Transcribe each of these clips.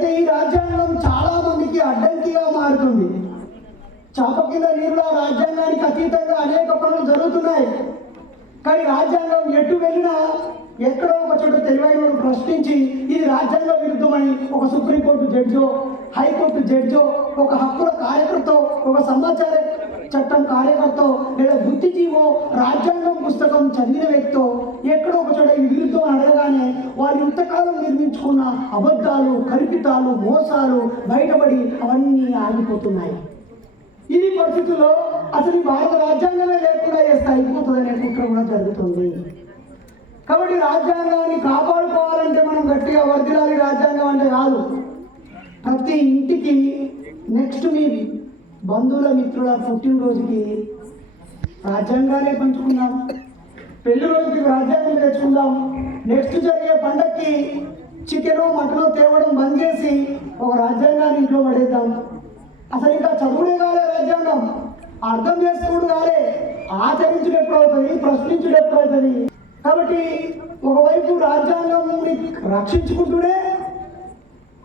అయితే ఈ రాజ్యాంగం చాలా మందికి అడ్డంకిగా మారుతుంది. చాప కింద నీరులా రాజ్యాంగానికి అతీతంగా అనేక పనులు జరుగుతున్నాయి. కానీ రాజ్యాంగం ఎటు వెళ్ళినా ఎక్కడో ఒక చోట తెలివైన ప్రశ్నించి ఇది రాజ్యాంగ విరుద్ధమని ఒక సుప్రీంకోర్టు జడ్జో హైకోర్టు జడ్జో ఒక హక్కుల కార్యకర్త ఒక సమాచార చట్టం కార్యకర్త లేదా బుద్ధిజీవో రాజ్యాంగం పుస్తకం చదివిన వ్యక్తో ఎక్కడో ఒక చోట ఇది విరుద్ధం అడగగానే వారు ఇంతకాలం నిర్మించుకున్న అబద్ధాలు కల్పితాలు మోసాలు బయటపడి అవన్నీ ఆగిపోతున్నాయి. ఈ పరిస్థితుల్లో అసలు భారత రాజ్యాంగమే లేకుండా చేస్తే అయిపోతుందనే కుట్ర కూడా జరుగుతుంది. కాబట్టి రాజ్యాంగాన్ని కాపాడుకోవాలంటే మనం గట్టిగా వర్దిలాలి రాజ్యాంగం అంటే కాదు. ప్రతి ఇంటికి నెక్స్ట్ మీ బంధువుల మిత్రుల పుట్టినరోజుకి రాజ్యాంగాన్ని పంచుకుందాం. పెళ్ళి రోజుకి రాజ్యాంగం తెచ్చుకుందాం నెక్స్ట్ జరిగే పండక్కి చికెను మటను తేవడం బంద్ చేసి ఒక రాజ్యాంగాన్ని ఇంట్లో పడేద్దాం. అసలు ఇంకా చదువుడే కాలే రాజ్యాంగం. అర్థం చేసుకోవడం కాలే ఆచరించడం ఎప్పుడవుతుంది? అవుతుంది ఎప్పుడవుతుంది? అవుతుంది కాబట్టి ఒకవైపు రాజ్యాంగంని రక్షించుకుంటూనే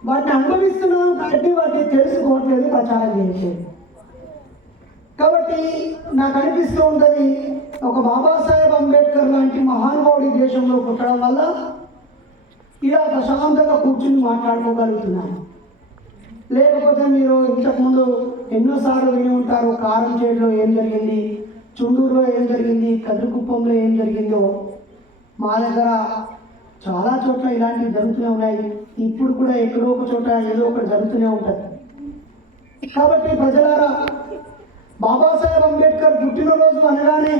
వాటిని అనుభవిస్తున్నాం కాబట్టి వాటిని తెలుసుకోవట్లేదు ప్రచారం చేయట్లేదు కాబట్టి నాకు అనిపిస్తూ ఉంటుంది ఒక బాబాసాహెబ్ అంబేద్కర్ లాంటి మహానుభావుడి దేశంలో పుట్టడం వల్ల ఇలా ప్రశాంతంగా కూర్చుని మాట్లాడుకోగలుగుతున్నాను. లేకపోతే మీరు ఇంతకుముందు ఎన్నోసార్లు విని ఉంటారు కారం చేడులో ఏం జరిగింది చుండూరులో ఏం జరిగింది కదుకుప్పంలో ఏం జరిగిందో. మా దగ్గర చాలా చోట్ల ఇలాంటివి జరుగుతూనే ఉన్నాయి. ఇప్పుడు కూడా ఎక్కడో ఒక చోట ఏదో ఒకటి జరుగుతూనే ఉంటుంది. కాబట్టి ప్రజలారా బాబాసాహెబ్ అంబేద్కర్ పుట్టినరోజు అనగానే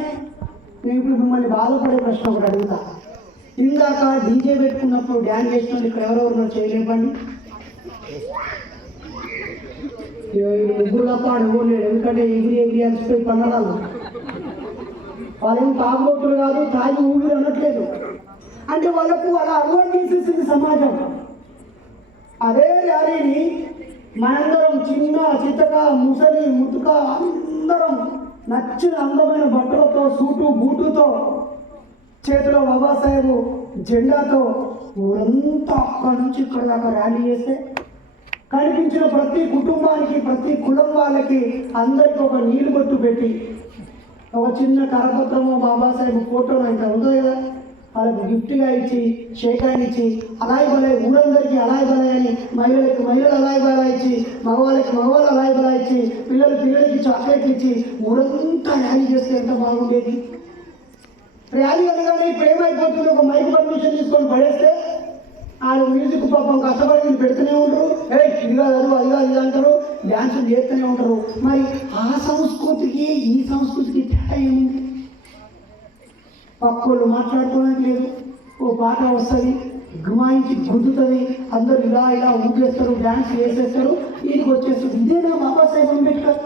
నేను ఇప్పుడు మిమ్మల్ని బాధపడే ప్రశ్న ఒకటి అడుగుతా. ఇందాక డీజే పెట్టుకున్నప్పుడు డ్యాన్స్ చేసినప్పుడు ఇక్కడ ఎవరెవరు చేయలేపండి ముగ్గురు అడుగులేడు ఎందుకంటే ఎగిరి ఎగిరి అలసిపోయి పండడాలు వాళ్ళేం తాగుబోతులు కాదు తాగి ఊపిరి అనట్లేదు. అంటే వాళ్ళకు అలా అలవాటు చేసేసింది సమాజం. అదే ర్యాలీని మనందరం చిన్న చిత్తగా ముసలి ముతుక అందరం నచ్చిన అందమైన బట్టలతో సూటు బూటుతో చేతిలో బాబాసాహెబు జెండాతో ఊరంతా అక్కడి నుంచి ఇక్కడ దాకా ర్యాలీ చేస్తే కనిపించిన ప్రతి కుటుంబానికి ప్రతి కులం వాళ్ళకి అందరికి ఒక నీళ్ళు బొట్టు పెట్టి ఒక చిన్న కరపత్రము బాబాసాహెబ్ ఫోటోలు ఇంకా ఉందో కదా? వాళ్ళకి గిఫ్ట్గా ఇచ్చి షేకాన్ని ఇచ్చి అలాయి బలాయి ఊరందరికీ అలాయి బలాయ్ అని మహిళలకు మహిళలు అలాయి బలాయ్ ఇచ్చి మగవాళ్ళకి మగవాళ్ళు అలాయి బలాయ్ ఇచ్చి పిల్లలు పిల్లలకి చాక్లెట్లు ఇచ్చి ఊరంతా ర్యాలీ చేస్తే ఎంత బాగుండేది? ర్యాలీ అనగానే ప్రేమ అయిపోతుంది. ఒక మైక్ పర్మిషన్ తీసుకొని పడేస్తే ఆయన మ్యూజిక్ పాపం కష్టపడి వీళ్ళు పెడుతూనే ఉంటారు ఏ ఇది కాదు అది కాదు ఇది అంటారు. డ్యాన్సులు చేస్తూనే ఉంటారు మరి ఆ సంస్కృతికి ఈ సంస్కృతికి తేడా ఏముంది పక్కోళ్ళు మాట్లాడుకోవడానికి లేదు. ఓ పాట వస్తుంది గుమాయించి గుద్దుతుంది అందరూ ఇలా ఇలా ఊపేస్తారు డ్యాన్స్ వేసేస్తారు వీడికి వచ్చేస్తుంది. ఇదేనా బాబాసాహెబ్ అంబేద్కర్.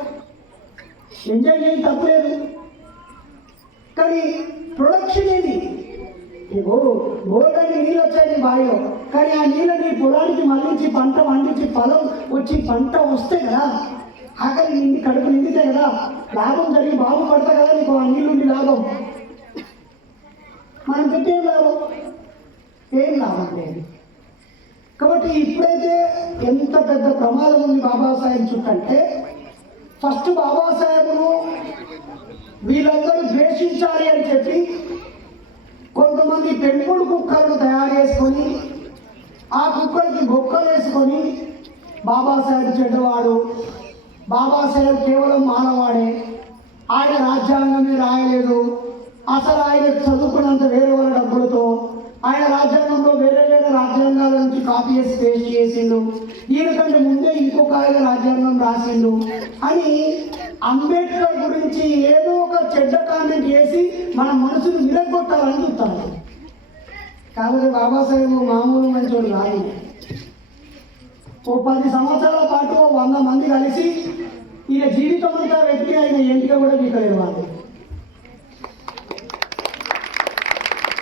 ఎంజాయ్ చేయడం తప్పలేదు కానీ ప్రొడక్షన్ ఏది? ఇగో గోల్డెన్ నీళ్ళు వచ్చాయి నీ బావిలో. కానీ ఆ నీళ్ళని పొలానికి మళ్ళించి పంట పండించి పొలం వచ్చి పంట వస్తే కదా ఆకలి నిండి కడుపు నిండితే కదా లాభం జరిగి బాగుపడతా కదా నీకు ఆ నీళ్ళుండి లాభం. మనం పెట్టే లాభం. ఏం లాభం లేదు. కాబట్టి ఇప్పుడైతే ఎంత పెద్ద ప్రమాదం ఉంది బాబాసాహెబ్ చుట్టంటే ఫస్ట్ బాబాసాహెబ్ను వీళ్ళందరూ ద్వేషించాలి అని చెప్పి కొంతమంది పెంపుడు కుక్కలను తయారు చేసుకొని ఆ కుక్కలకి బొక్కలు వేసుకొని బాబాసాహెబ్ చెడ్డవాడు. బాబాసాహెబ్ కేవలం మానవాడే. ఆయన రాజ్యాంగమే రాయలేదు. అసలు ఆయన చదువుకున్నంత వేరే వాళ్ళ డబ్బులతో ఆయన రాజ్యాంగంలో వేరే వేరే రాజ్యాంగాల నుంచి కాపీ చేసి పేస్ట్ చేసిండు. ఈయనకంటే ముందే ఇంకొక ఆయన రాజ్యాంగం రాసిండు అని అంబేద్కర్ గురించి ఏదో ఒక చెడ్డ కామెంట్ చేసి మన మనసును విరగొట్టాలని చూస్తాను కాబట్టి బాబాసాహెబ్ మామూలు మంచోడు కాదు. ఓ పది సంవత్సరాల పాటు వంద మంది కలిసి ఈయన జీవితం అంతా వెతికి ఆయన ఎంపిక కూడా మీకు. వాళ్ళు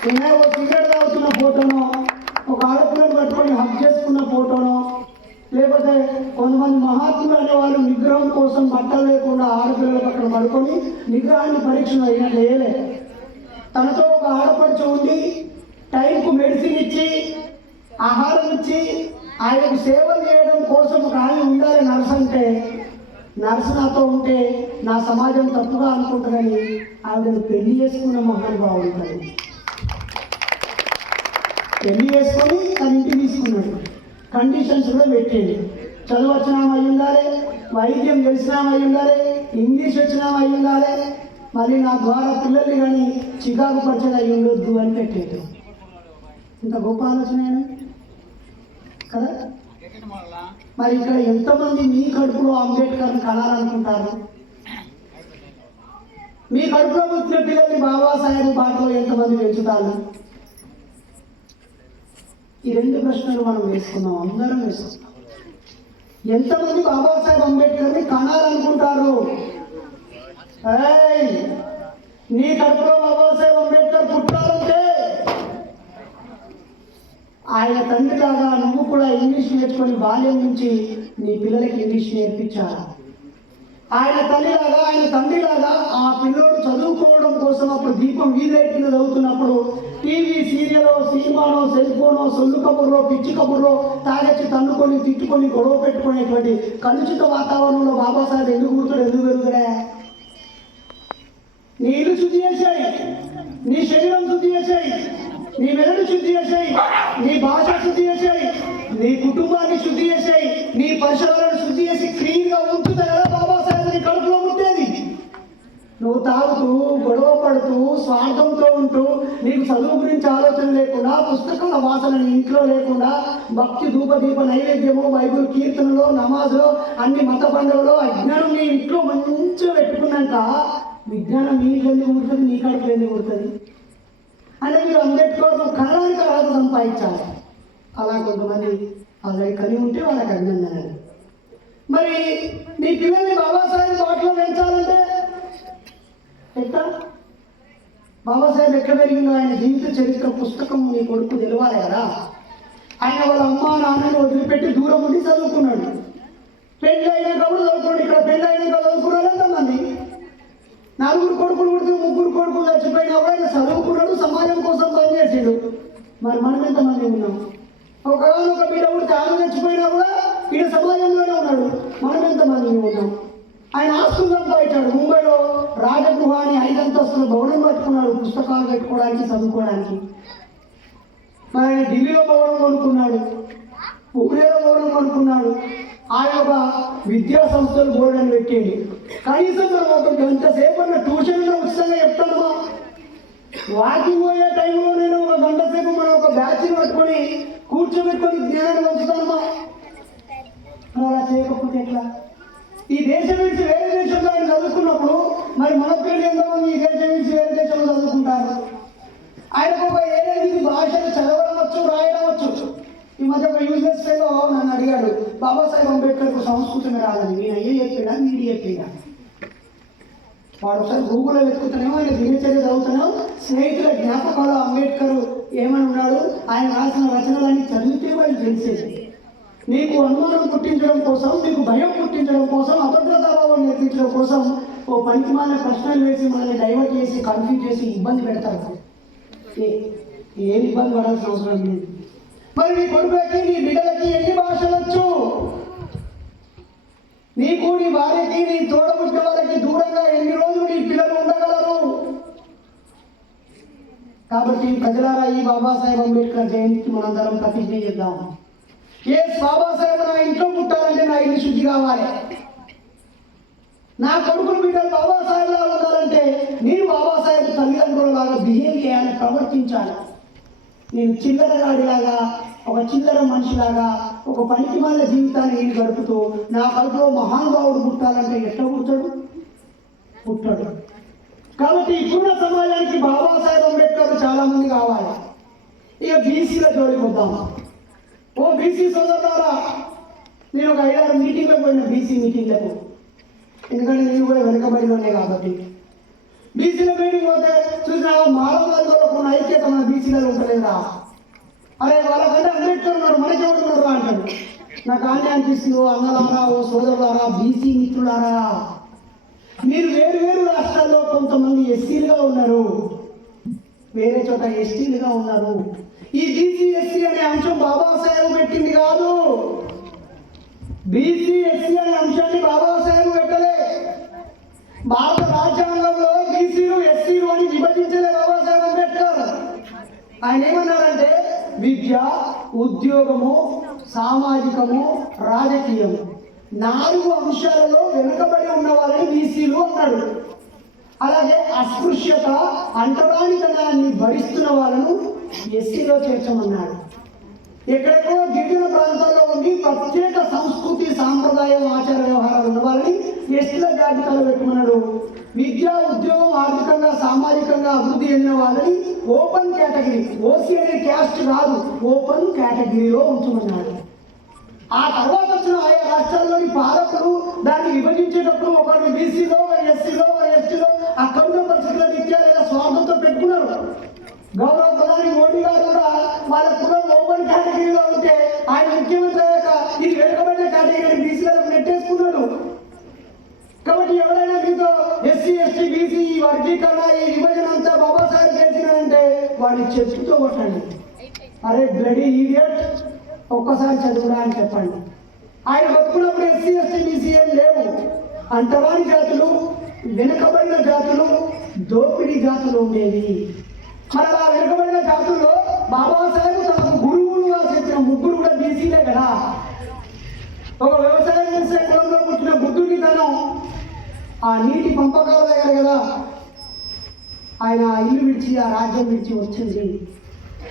నిన్న సిగరెట్ తాగుతున్న ఫోటోనో ఒక ఆడపిల్లని పట్టుకొని హక్ చేసుకున్న ఫోటోనో లేకపోతే కొంతమంది మహాత్ములు అనే వాళ్ళు నిగ్రహం కోసం బట్టలు లేకుండా ఆడపిల్లల పక్కన పడుకొని నిగ్రహాన్ని పరీక్షలు అయినట్లు వేయలే తనతో ఒక ఆడపడుచు ఉండి టైంకు మెడిసిన్ ఇచ్చి ఆహారం ఇచ్చి ఆయనకు సేవలు చేయడం కోసం ఒక ఆమె ఉండాలి నర్స్ అంటే నర్సు నాతో ఉంటే నా సమాజం తప్పుగా అనుకుంటుందని ఆవిడను పెళ్ళి చేసుకున్న మహానుభావుడు ఉంటాడు పెళ్ళి చేసుకొని తన ఇంటికి తీసుకున్నాడు. కండిషన్స్ కూడా పెట్టేది చదువు వచ్చినామా అయి ఉండాలి వైద్యం తెలిసినామై ఉండాలి ఇంగ్లీష్ వచ్చినామై అయి ఉండాలి మళ్ళీ నా ద్వారా పిల్లల్ని కానీ చికాకు పరిచయం అయి ఉండొద్దు అని పెట్టేది ఇంత గొప్ప ఆలోచన కదా? మరి ఇక్కడ ఎంతమంది మీ కడుపులో అంబేద్కర్ని కలాలనుకుంటారు? మీ కడుపులో పుట్టిన పిల్లల్ని బాబాసాహెబ్ బాటలో ఎంతమంది పెంచుతారు? ఈ రెండు ప్రశ్నలు మనం వేసుకున్నాం అందరం వేసుకున్నాం ఎంతమంది బాబాసాహెబ్ అంబేద్కర్ని కనాలనుకుంటారు? నీ కడుపులో బాబాసాహెబ్ అంబేద్కర్ పుట్టాలంటే ఆయన తండ్రి కాగా నువ్వు కూడా ఇంగ్లీష్ నేర్చుకొని బాల్యం నుంచి నీ పిల్లలకి ఇంగ్లీష్ నేర్పించాలి? ఆయన తల్లిలాగా ఆయన తండ్రిలాగా ఆ పిల్లోడు చదువుకోవడం కోసం అప్పుడు దీపం వీలైట్ కింద చదువుతున్నప్పుడు టీవీ సీరియలో సినిమానో సెల్ ఫోనో సొల్లు కబుర్లో పిచ్చి కబుర్లో తాగొచ్చి తన్నుకొని తిట్టుకొని గొడవ పెట్టుకునేటువంటి కలుషిత వాతావరణంలో బాబాసాహెబ్ ఎందుకు గుర్తుడు ఎందుకు పెరుగుడే నీళ్ళు శుద్ధి చేసాయి. నీ శరీరం శుద్ధి చేసాయి. నీ మెదడు శుద్ధి చేసాయి. నీ భాష శుద్ధి చేసాయి. నీ కుటుంబాన్ని శుద్ధి చేసాయి. నీ పరిసరాలను శుద్ధి చేసి క్లీన్గా నువ్వు తాగుతూ గొడవ పడుతూ స్వార్థంతో ఉంటూ నీకు చదువు గురించి ఆలోచన లేకుండా పుస్తకాల వాసన ఇంట్లో లేకుండా భక్తి ధూపదీప నైవేద్యము బైబుల్ కీర్తనలో నమాజులో అన్ని మత పండుగలో అజ్ఞానం నీ ఇంట్లో మంచిగా పెట్టుకున్నాక విజ్ఞానం నీ ఎందుకు ఉంటుంది నీ కడుపు ఎందుకు ఉంటుంది అంటే మీరు అంబేద్కర్ కళానికి అర్హత సంపాదించాలి. అలా కొంతమంది అలాగే కలిగి ఉంటే వాళ్ళకి అభినందనలు మరి నీ పిల్లల్ని బాబాసాహెబ్ బాటలో పెంచాలంటే ఎట్లా బాబాసాహెబ్ ఎక్కడ పెరిగిందో ఆయన జీవిత చరిత్ర పుస్తకం నీ కొడుకు తెలవాలి కదా? ఆయన వాళ్ళ అమ్మ నాన్నని వదిలిపెట్టి దూరం ఉండి చదువుకున్నాడు. పెళ్ళి అయినాక కూడా చదువుకోండి ఇక్కడ పెళ్ళి అయినాక చదువుకున్నారు ఎంతమంది? నలుగురు కొడుకులు పుడితే ముగ్గురు కొడుకులు చచ్చిపోయినా కూడా ఆయన చదువుకున్నాడు సమాజం కోసం పనిచేసాడు మరి మనం ఎంతమంది ఉన్నాం? ఒక బిడ్డ పుడితే ఆమె చచ్చిపోయినా కూడా ఈయన సమాజంలోనే ఉన్నాడు. మనం ఎంతమంది ఉన్నాం? ఆయన ఆస్తులు పెట్టాడు. ముంబైలో రాజగృహాన్ని ఐదంతస్తుల భవనం పెట్టుకున్నాడు పుస్తకాలు పెట్టుకోవడానికి చదువుకోవడానికి. మరి ఆయన ఢిల్లీలో భవనం కొనుక్కున్నాడు. ఊరేలో భవనం కొనుక్కున్నాడు. ఆయన ఒక విద్యా సంస్థలు బోర్డు పెట్టేది. కనీసం మనం ఒక గంట సేపు అన్న ట్యూషన్ ఉచితంగా చెప్తామా? వాకింగ్ పోయే టైంలో నేను ఒక గంట సేపు మనం ఒక బ్యాచ్ని పట్టుకొని కూర్చోబెట్టుకొని జ్ఞానాన్ని పంచుతానమ్మా అలా చేయకపోతే ఎట్లా? ఈ దేశం నుంచి వేరే దేశంలో ఆయన చదువుకున్నప్పుడు మరి మన పిల్లలు ఎంతమంది ఈ దేశం నుంచి వేరే దేశంలో చదువుకుంటారు? ఆయనకు ఒక ఏడెనిమిది భాషలు చదవడం వచ్చు రాయడం వచ్చు ఈ మధ్య ఒక యూజెస్ నన్ను అడిగాడు బాబాసాహెబ్ అంబేద్కర్కు సంస్కృతమే రాదని నేను అయ్యే చెప్పినా వీడి చెప్పినా? వాడు ఒకసారి గూగుల్లో వెతుకుతున్నామో ఆయన దినచర్య చదువుతున్నాం స్నేహితుల జ్ఞాపకాలు అంబేద్కర్ ఏమని ఉన్నాడు ఆయన రాసిన రచనలన్నీ చదివితే వాళ్ళు తెలిసేది. నీకు అనుమానం పుట్టించడం కోసం నీకు భయం పుట్టించడం కోసం అభద్రతాభావం నేర్పించడం కోసం ఓ పనికిమాల ప్రశ్నలు వేసి మనల్ని డైవర్ట్ చేసి కన్ఫ్యూజ్ చేసి ఇబ్బంది పెడతారు. ఏం ఇబ్బంది పడాల్సిన అవసరం లేదు. మరి నీ కొడుకులకి నీ బిడ్డలకి ఎన్ని భాషలొచ్చు నీకు నీ భార్యకి నీ తోడబుట్టిన వాళ్ళకి దూరంగా ఎన్ని రోజులు నీ పిల్లలు ఉండగలరు? కాబట్టి ప్రజలారా ఈ బాబాసాహెబ్ అంబేద్కర్ జయంతికి మనందరం ప్రతిజ్ఞ చేద్దాం. ఏ బాబాసాహెబ్ నా ఇంట్లో పుట్టాలంటే నా ఇల్లు శుద్ధి కావాలి? నా కొడుకులు బిడ్డలు బాబాసాహెబ్లా ఉండాలంటే నేను బాబాసాహెబ్ తల్లిదండ్రుల లాగా బిహేవ్ చేయాలి ప్రవర్తించాలి. నేను చిల్లరగాడిలాగా ఒక చిల్లర మనిషిలాగా ఒక పనికి వాళ్ళ జీవితాన్ని నేను గడుపుతూ నా కడుపులో మహానుభావుడు పుట్టాలంటే ఎట్లా పుట్టాడు పుట్టాడు. కాబట్టి ఇప్పుడున్న సమాజానికి బాబాసాహెబ్ అంబేద్కర్ చాలా మంది కావాలి. ఇక బీసీల జోలికి వద్దామా ఓ బీసీ సోదరులారా నేను ఒక ఐదారు మీటింగ్లకు పోయిన బీసీ మీటింగ్లకు. ఎందుకంటే నేను కూడా వెనుకబడి ఉన్నాయి కాబట్టి. బీసీల మీటింగ్ పోతే చూసిన మానవ ఉన్న ఐక్యత మన బీసీలలో ఉంటలేదా? అరే వాళ్ళకంటే అందరికీ ఉన్నారు మనకి ఎవరు అంటారు నాకు ఆనే అనిపిస్తుంది ఓ అన్నలారా ఓ సోదరులారా బీసీ మిత్రులారా. మీరు వేరు వేరు రాష్ట్రాల్లో కొంతమంది ఎస్సీలుగా ఉన్నారు. వేరే చోట ఎస్టీలుగా ఉన్నారు. ఈ బీసీఎస్సీ అనే అంశం బాబాసాహెబ్ పెట్టింది కాదు. బీసీఎస్సీ అనే అంశాన్ని బాబాసాహెబ్ పెట్టలే. భారత రాజ్యాంగంలో బీసీలు ఎస్సీలు అని విభజించలే బాబాసాహెబ్ అంబేద్కర్. ఆయన ఏమన్నారంటే విద్య ఉద్యోగము సామాజికము రాజకీయము నాలుగు అంశాలలో వెనుకబడి ఉన్న వాళ్ళని బీసీలు అన్నాడు అలాగే అస్పృశ్యత అంటరానితనాన్ని భరిస్తున్న వాళ్ళను ఎస్సీలో చేర్చమన్నాడు. ఎక్కడెక్కడో గిరిజన ప్రాంతాల్లో ఉండి ప్రత్యేక సంస్కృతి సాంప్రదాయం ఆచార వ్యవహారాలు ఉన్న వాళ్ళని ఎస్టీల జాబితాలో పెట్టమన్నాడు. విద్య ఉద్యోగం ఆర్థికంగా సామాజికంగా అభివృద్ధి చెందిన వాళ్ళని ఓపెన్ కేటగిరీ ఓసీ అనే క్యాస్ట్ కాదు ఓపెన్ కేటగిరీలో ఉంచమన్నాడు. ఆ తర్వాత వచ్చిన ఆయా రాష్ట్రాల్లోని పాలకులు దాన్ని విభజించేటప్పుడు ఒకరిని బీసీలో ఒక ఎస్సీలో ఒక ఎస్టీలో అక్కడున్న పరిస్థితుల రీత్యా లేదా స్వార్థంతో పెట్టుకున్నారు. గౌరవ ప్రధాని మోడీ గారు కూడా వాళ్ళ కులం ఓపెన్ కేటగిరీలో ఉంటే ఆయన ముఖ్యమంత్రి అయ్యాక ఈ వెనుకబడిన కేటగిరీని బీసీలకు నెట్టేసుకున్నాడు. కాబట్టి ఎవరైనా మీతో ఎస్సీ ఎస్టీ బీసీ ఈ వర్గీకరణ ఈ విభజన అంతా బాబాసాహెబ్ చేసినారంటే వాడిని చెప్పుతో కొట్టండి. అరే బ్లడీ ఈడియట్ ఒక్కసారి చదువురా అని చెప్పండి. ఆయన బతుకున్నప్పుడు ఎస్సీ ఎస్టీ బీసీ ఏం లేవు. అంటరాని జాతులు వెనుకబడిన జాతులు దోపిడీ జాతులు ఉండేవి. మరి అలా వెనుకబడిన జాతుల్లో బాబాసాహెబ్ తనకు గురువులుగా చెప్పిన ముగ్గురు కూడా బీసీలే కదా. ఒక వ్యవసాయం చేసే కులంలో పుట్టిన బుద్ధుడికి తను ఆ నీటి పంపకాల దగ్గర కదా ఆయన ఆ ఇల్లు విడిచి ఆ రాజ్యం విడిచి వచ్చింది.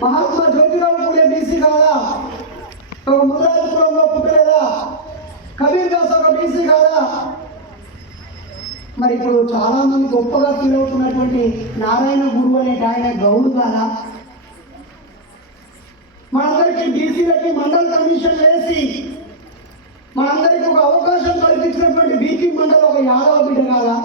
మహాత్మా జ్యోతిరావు పూలే బీసీ కాదా? ఒక ముద్రాజు కులంలో పుట్టలేదా? కబీర్ దాస్ ఒక బీసీ కాదా? మరి ఇప్పుడు చాలా మంది గొప్పగా ఫీల్ అవుతున్నటువంటి నారాయణ గురువు అనే ఆయన గౌడు కాదా మనందరికీ బీసీలకి మండల కమిషన్ వేసి మనందరికీ ఒక అవకాశం కల్పించినటువంటి బీపీ మండల్ ఒక యాదవ బిడ్డ కాదా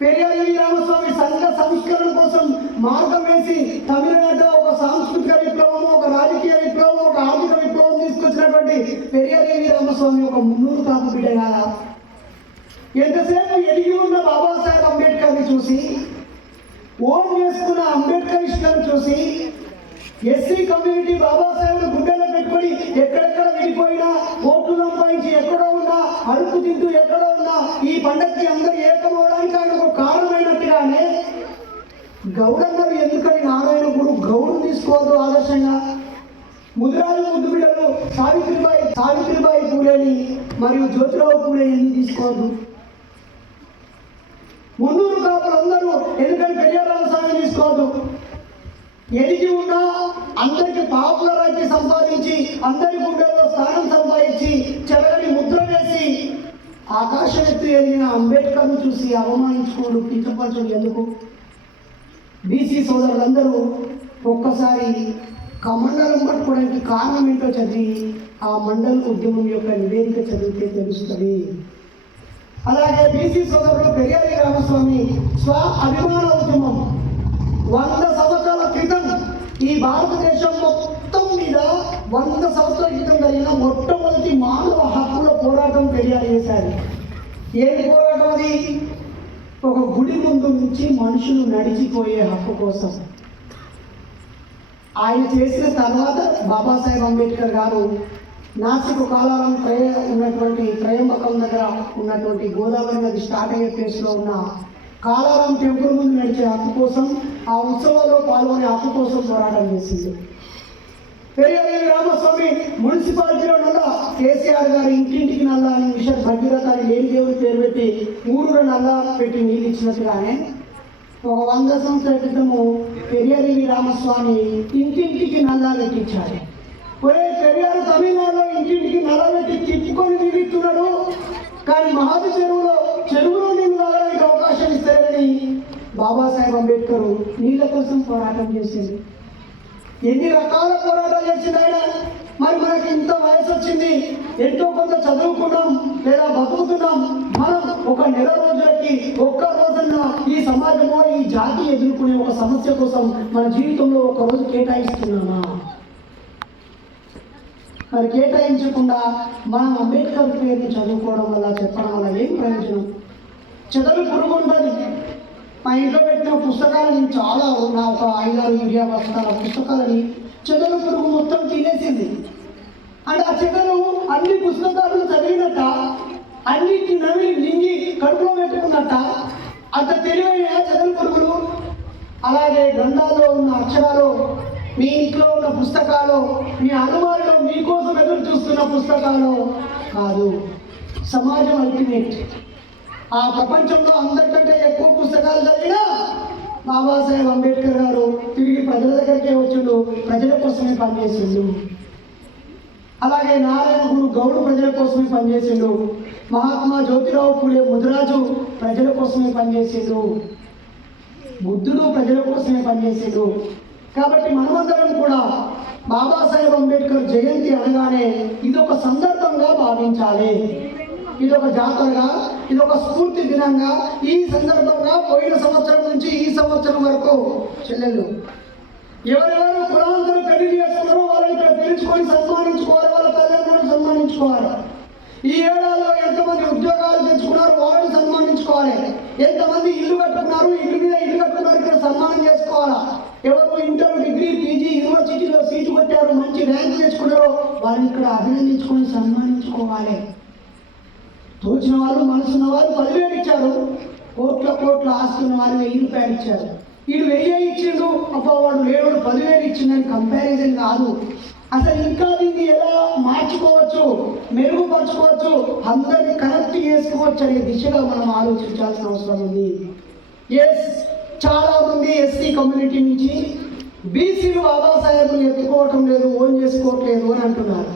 పెరియారి రామస్వామి సంఘ సంస్కరణ కోసం మార్గం వేసి తమిళనాడులో ఒక సాంస్కృతిక విప్లవం ఒక రాజకీయ విప్లవం ఒక ఆర్థిక విప్లవం తీసుకొచ్చినటువంటి పెరియదేవి రామస్వామి ఒక మున్నూరు కాపు బిడ్డ కాదా ఎంతసేపు ఎదిగి ఉన్న బాబాసాహెబ్ అంబేద్కర్ని చూసి ఓన్ చేసుకున్న అంబేద్కర్ ఇష్టాన్ని చూసి ఎస్సీ కమ్యూనిటీ బాబాసాహెబ్ గుండెలో పెట్టుకొని ఎక్కడెక్కడ విడిపోయినా ఓట్లు సంపాదించి ఎక్కడో ఉన్నా అరుపు తింటూ ఎక్కడో ఉన్నా ఈ పండగకి అందరూ ఏకమవడానికి ఆయన ఒక కారణమైనట్టుగానే గౌడందరూ ఎందుకని నారాయణ గురు గౌడు తీసుకోవద్దు ఆదర్శంగా? ముదిరాజు ముద్దు బిడ్డలు సావిత్రిబాయి సావిత్రిబాయి పూలేని మరియు జ్యోతిరావు పూలేని ఎందుకు తీసుకోవద్దు? మున్నూరు కాపులందరూ ఎందుకని పెరియారామస్వామి తీసుకోవద్దు? ఎదిగి ఉన్నా అందరికి పాపులరాజ్యం సంపాదించి అందరి గుండెల్లో స్థానం సంపాదించి చెరగని ముద్ర వేసి ఆకాశం ఎత్తు ఎదిగిన అంబేద్కర్ను చూసి అవమానించుకోడు కించపరచడు ఎందుకు? బీసీ సోదరులందరూ ఒక్కసారి కమండలం పట్టుకోవడానికి కారణం ఏంటో చదివి ఆ మండల ఉద్యమం యొక్క నివేదిక చదివితే తెలుస్తుంది. అలాగే బీసీ సోదరుడు పెరియారి రామస్వామి స్వ అభిమాన ఉద్యమం. వంద సంవత్సరాల క్రితం ఈ భారతదేశం మొత్తం మీద వంద సంవత్సరాల క్రితం జరిగిన మొట్టమొదటి మానవ హక్కుల పోరాటం పెరియారు చేశారు. ఏమి పోరాటం అది? ఒక గుడి ముందు నుంచి మనుషులు నడిచిపోయే హక్కు కోసం. ఆయన చేసిన తర్వాత బాబాసాహెబ్ అంబేద్కర్ గారు నాసిక్ కాలారం ప్రయ ఉన్నటువంటి త్రయంబకం దగ్గర ఉన్నటువంటి గోదావరి నది స్టార్ట్ అయ్యే ప్లేస్లో ఉన్న కాలారం టెంపుల్ ముందు నడిచే హక్కు కోసం ఆ ఉత్సవాల్లో పాల్గొనే హక్కు కోసం పోరాటం చేసింది. పెరియవేలి రామస్వామి మున్సిపాలిటీలో నల్లా కేసీఆర్ గారు ఇంటింటికి నల్లా అని మిషన్ భగీరథ అని లేని దేవుడి పేరు పెట్టి ఊరూరు నల్ల పెట్టి నీళ్ళు ఇచ్చినట్టుగానే ఒక వంద సంవత్సరాల క్రితము పెరియారి రామస్వామి ఇంటింటికి నల్లా పెట్టించాడు ఒరే పెరియారు తమిళనాడులో ఇంటింటికి నల్ల పెట్టి తిప్పుకొని తిరుగుతున్నాడు. కానీ మహాది చెరువులో చెరువులో నీళ్ళు తాగడానికి అవకాశం ఇస్తారని బాబాసాహెబ్ అంబేద్కర్ నీళ్ళ కోసం పోరాటం చేసింది. ఎన్ని రకాల పోరాటాలు చేసింది ఆయన? మరి మనకి ఇంత వయసు వచ్చింది ఎంతో కొంత చదువుకున్నాం లేదా బతుకుతున్నాం మనం ఒక నెల రోజులకి ఒక్క రోజున ఈ సమాజంలో ఈ జాతి ఎదుర్కొనే ఒక సమస్య కోసం మన జీవితంలో ఒక రోజు కేటాయిస్తున్నామా? మరి కేటాయించకుండా మనం అంబేద్కర్ పేరుని చదువుకోవడం వల్ల చెప్పడం వల్ల ఏం ప్రయోజనం? చదువు పురుగు ఉంటుంది మా ఇంట్లో పెట్టిన పుస్తకాలు నేను చాలా నా ఒక ఐదారు ఇండియా పుస్తకాల పుస్తకాలని చెదలు పురుగు మొత్తం తినేసింది. అంటే ఆ చెదలు అన్ని పుస్తకాలు చదివినట్ట అన్నిటి నవి మింగి కడుపులో పెట్టుకున్నట్ట అంత తెలివైన చెదలు పురుగులు? అలాగే గ్రంథాల్లో ఉన్న అక్షరాలు మీ ఇంట్లో ఉన్న పుస్తకాలు మీ అనుమానంలో మీకోసం ఎదురు చూస్తున్న పుస్తకాలు కాదు. సమాజం అల్టిమేట్. ఆ ప్రపంచంలో అందరికంటే ఎక్కువ పుస్తకాలు చదివినా బాబాసాహెబ్ అంబేద్కర్ గారు తిరిగి ప్రజల దగ్గరికే వచ్చిండు ప్రజల కోసమే పనిచేసిండు. అలాగే నారాయణ గురు గౌడు ప్రజల కోసమే పనిచేసిండు. మహాత్మా జ్యోతిరావు పూలే ముదిరాజు ప్రజల కోసమే పనిచేసిండు. బుద్ధుడు ప్రజల కోసమే పనిచేసిండు. కాబట్టి మనమందరం కూడా బాబాసాహెబ్ అంబేద్కర్ జయంతి అనగానే ఇది ఒక సందర్భంగా భావించాలి. ఇది ఒక జాతరగా ఇది ఒక స్ఫూర్తి దినంగా ఈ సందర్భంగా పోయిన సంవత్సరం నుంచి ఈ సంవత్సరం వరకు చెల్లెళ్ళు ఎవరెవరు కులాంతరం పెళ్ళి చేస్తున్నారో వాళ్ళని ఇక్కడ పిలుచుకొని సన్మానించుకోవాలి వాళ్ళ తల్లిదండ్రులను సన్మానించుకోవాలి. ఈ ఏడాదిలో ఎంతమంది ఉద్యోగాలు తెచ్చుకున్నారు వాళ్ళు సన్మానించుకోవాలి. ఎంతమంది ఇల్లు కట్టుకున్నారు ఇల్లు మీద ఇల్లు కట్టుకున్నారు ఇక్కడ సన్మానం చేసుకోవాలా? ఎవరు ఇంటర్ డిగ్రీ పీజీ యూనివర్సిటీలో సీటు కొట్టారు మంచి ర్యాంక్ తెచ్చుకున్నారో వాళ్ళని ఇక్కడ అభినందించుకొని సన్మానించుకోవాలి. తోచిన వాళ్ళు మనసున్న వాళ్ళు పదివేలు ఇచ్చారు. కోట్ల కోట్ల ఆస్తున్న వారు వెయ్యి రూపాయలు ఇచ్చారు. వీడు వెయ్యి ఇచ్చిండు. అబ్బా వాడు లేడు పదివేలు ఇచ్చిందని కంపారిజన్ కాదు. అసలు ఇంకా దీన్ని ఎలా మార్చుకోవచ్చు మెరుగుపరచుకోవచ్చు అందరినీ కనెక్ట్ చేసుకోవచ్చు అనే దిశగా మనం ఆలోచించాల్సిన అవసరం ఉంది. ఎస్ చాలా మంది ఎస్సీ కమ్యూనిటీ నుంచి బీసీలు బాబాసాహెబ్ని ఎత్తుకోవటం లేదు ఓన్ చేసుకోవట్లేదు అని అంటున్నారు.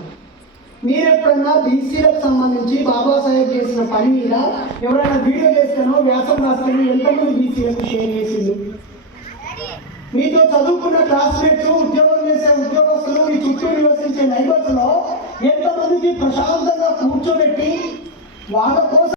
మీరు ఎప్పుడన్నా బీసీలకు సంబంధించి బాబాసాహెబ్ చేసిన పని మీద ఎవరైనా వీడియో చేస్తానో వ్యాసం రాస్తానో ఎంతమంది బీసీలకు షేర్ చేసిండు మీతో చదువుకున్న క్లాస్మేట్స్ ఉద్యోగం చేసే ఉద్యోగస్తులు మీ చుట్టూ నివసించే నైబర్స్లో ఎంతమందికి ప్రశాంతంగా కూర్చోబెట్టి వాళ్ళ కోసం